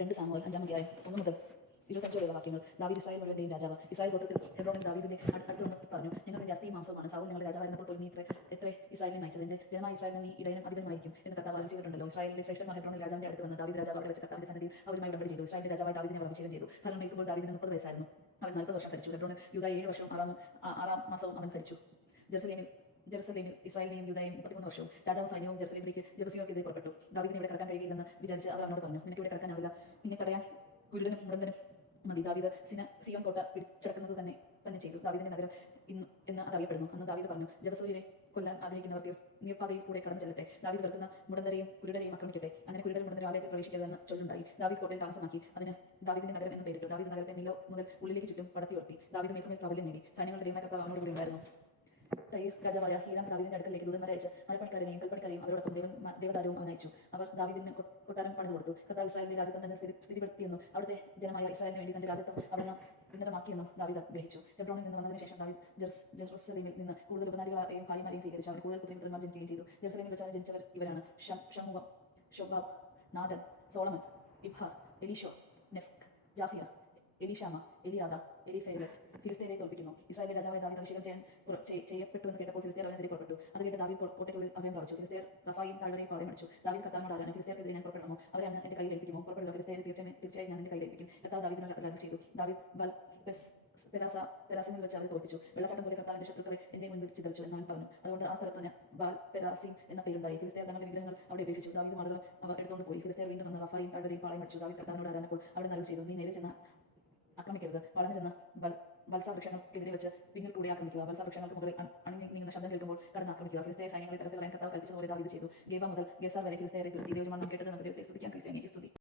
2 Samuel 5-ാം അധ്യായം 1 മുതൽ 25 വരെയുള്ള വാക്യങ്ങൾ. ദാവീദ് ഇസ്രായേൽ മുഴുവന്റെയും രാജാവ്. ഇസ്രായേൽ ഗോത്രത്തിൽ ഹെബ്രോനിൽ ദാവീദിന്റെ അടുത്ത് വന്ന് പറഞ്ഞു, ഞങ്ങൾ നിന്റെ അസ്ഥിയും മാംസവുമാണ്. സൗൽ ഞങ്ങളുടെ രാജാവായിരുന്നപ്പോൾ പോയി നീ എത്ര ഇസ്രായേലിനെ നയിച്ചത്? എന്റെ ജനമായ ഇസ്രായേലിന് നീ ഇടയനും അധിപനുമായിരിക്കും എന്ന് കർത്താവ് അരുളി ചെയ്തിട്ടുണ്ടല്ലോ. ഇസ്രായേലിന്റെ ശ്രേഷ്ഠന്മാർ ഹെബ്രോനിൽ രാജാവിന്റെ അടുത്ത് വന്ന് ദാവീദ് രാജാവ് അവിടെ വെച്ച് കർത്താവിന്റെ സന്നിധിയിൽ അവരുമായി ഉടമ്പടി ചെയ്തു. ഇസ്രായേലിന്റെ രാജാവായി ദാവീദിനെ അവർ അഭിഷേകം ചെയ്തു. ഫലം മേൽക്കുമ്പോൾ ദാവീദിന് 30 വയസ്സായിരുന്നു. അവൻ 40 വർഷം ഭരിച്ചു. ഹെബ്രോനിൽ യൂദാ 7 വർഷവും 6-ാം മാസവും അവൻ ഭരിച്ചു. ജെറുസലേമിൽ ഇസ്രായേലിനെയും യൂദായെയും 33 വർഷവും. രാജാവും സൈന്യവും ജെറുസലേമിനെതിരെ പുറപ്പെട്ടു. ദാവീദിനെ ഇവിടെ കടക്കാൻ കഴിയില്ലെന്ന് വിചാരിച്ച് അവർ അവനോട് പറഞ്ഞു, നിനക്ക് ഇവിടെ കടക്കാനാവില്ല, നിന്നെ തടയാൻ കുരുടനും മുടന്തനും മതി. ദാവീദ് സിയോൻ കോട്ട പിടിച്ചടക്കുന്നത് തന്നെ ചെയ്തു. ദാവീദിന്റെ നഗരം എന്ന് അത് അറിയപ്പെടുന്നു. അന്ന് ദാവീദ് പറഞ്ഞു, ജബസൂര്യരെ കൊല്ലാൻ ആഗ്രഹിക്കുന്നവർ നീർപ്പാതയിൽ കൂടെ കടന്നു ചെല്ലട്ടെ. ദാവീദ് വെറുക്കുന്ന മുടന്തരെയും കുരുടരെയും ആക്രമിക്കട്ടെ. അങ്ങനെ കുരുടരും മുടന്തരും ആലയത്തിൽ പ്രവേശിക്കരുതെന്ന് ചൊല്ലുണ്ടായി. ദാവീദ് കോട്ടയിൽ താമസമാക്കി. അതിന് ദാവീദിന്റെ നഗരം എന്ന് പേരിട്ടു. ദാവീദ് നഗരത്തെ മില്ലോ മുതൽ ഉള്ളിലേക്ക് ചുറ്റും പടത്തി ഉയർത്തി. ദാവീദ് മേൽക്കുമേൽ പ്രാബല്യം നേടി. സൈന്യങ്ങളുടെ ദൈവമായ കർത്താവ് അവനോട് കൂടി ഉണ്ടായിരുന്നു. തൈർ രാജാവായ ഹീരാം ദാവീദിന്റെ അടുക്കലേക്ക് ദൂതന്മാരെ അയച്ച് മരപ്പണിക്കാരെയും കൽപ്പണിക്കാരെയും അവരോടൊപ്പം ദേവദാരുവും അവൻ അയച്ചു. അവർ ദാവീദിന് കൊട്ടാരം പണിതു കൊടുത്തു. കർത്താവ് ഇസ്രായേലിന്റെ രാജ്യത്വം തന്നെ സ്ഥിതിപ്പെടുത്തിയെന്നും അവിടുത്തെ ജനമായ ഇസ്രായേലിന് വേണ്ടി തന്റെ രാജ്യത്വം അവിടുന്ന് ഉന്നതമാക്കിയെന്നും ദാവീദ് ഗ്രഹിച്ചു. ഹെബ്രോനിൽ നിന്ന് വന്നതിന് ശേഷം ദാവീദ് ജെറുസലേമിൽ നിന്ന് കൂടുതൽ ഉപനാരികളെയും ഭാര്യമാരെയും സ്വീകരിച്ചു. അവൻ കൂടുതൽ പുത്രന്മാർ ജനിക്കുകയും ചെയ്തു. ജെറുസലേമിൽ വെച്ചാൽ ജനിച്ചവർ ഇവരാണ്: ഷമുവ, ഷൊബാബ്, നാദൻ, സോളമൻ, ഇബ്ഹാർ, എലീഷോ, നെഫ്ക്, ജാഫിയ, എലീഷാമ, എലിയാദ, എലിഫേലെത്ത്. ഫിലിസ്തീനെ തോൽപ്പിക്കുന്നു. ഇസ്രായേലിലെ രാജാവായ ദാവീദ് അഭിഷേകം ചെയ്യപ്പെട്ടു എന്ന് കേട്ടപ്പോൾ ഫിലിസ്തീർ അവനെതിരെ പുറപ്പെട്ടു. അത് കേട്ട് ദാവീദ് കോട്ടയ്ക്കുള്ളിൽ അഭയം പ്രാപിച്ചു. ഫിലിസ്തീർ റഫായും താഴ്വരയും പാളയം അടിച്ചു. ദാവീദ് കർത്താവിനോട് ആരാണ്? ഫിലിസ്തീർക്കെതിരെ ഞാൻ പുറപ്പെടണമോ? അവരെ അങ്ങ് എന്റെ കയ്യിൽ ഏൽപ്പിക്കുമോ? പുറപ്പെടുക, ഫിലിസ്തീരെ തീർച്ചയായും ഞാൻ നിന്റെ കയ്യിൽ ഏൽപ്പിക്കും. കർത്താവ് ദാവീദിനോട് അരുളി ചെയ്തു. ദാവീദ് പെരാസിമിൽ വെച്ച് അവരെ തോൽപ്പിച്ചു. വെള്ളച്ചാട്ടം പോലെ കർത്താവിന്റെ ശത്രുക്കളെ എന്റെ മുൻപിൽ ചിതറിച്ചു എന്ന് അവൻ പറഞ്ഞു. അതുകൊണ്ട് ആ സ്ഥലത്തിന് ബാൽ പെരാസിം എന്ന പേരുണ്ടായി. ഫിലിസ്തീർ തങ്ങളുടെ വിഗ്രഹങ്ങൾ അവിടെ ഉപേക്ഷിച്ചു. ദാവീദ് ആളുകൾ അവ എടുത്തുകൊണ്ട് പോയി. ഫിലിസ്തീർ വീണ്ടും വന്ന് റഫായും താഴ്വരയും പാളയം അടിച്ചു. ദാവീദ് കർത്താവിനോട് ആരാനപ്പോൾ അവിടെ അരുളി ചെയ്തു, നീ നേരെ ചെന്ന് ആക്രമിക്കരുത്. വളഞ്ഞു ചെന്ന് ബൽസ വൃക്ഷങ്ങൾക്കെതിരെ വെച്ച് പിന്നിൽ കൂടി ആക്രമിക്കുക. ബൽസ വൃക്ഷങ്ങൾക്ക് മുകളിൽ അണിഞ്ഞു നീങ്ങുന്ന ശബ്ദം കേൾക്കുമ്പോൾ കടന്ന് ആക്രമിക്കുക. ഫിലിസ്തീയ സൈന്യങ്ങളെ തരത്തിൽ കളയാൻ കർത്താവ് കൽപ്പിച്ചതുപോലെ ദാവീദ് ചെയ്തു. ഗേബ മുതൽ ഗേസാർ വരെ ഫിലിസ്തീയരെ തുരത്തി. ദൈവജനമാണ് നാം കേട്ടത്. നമുക്ക് ദൈവത്തെ സ്തുതിക്കാം. ക്രിസ്ത്യാനിക്ക് സ്തുതി.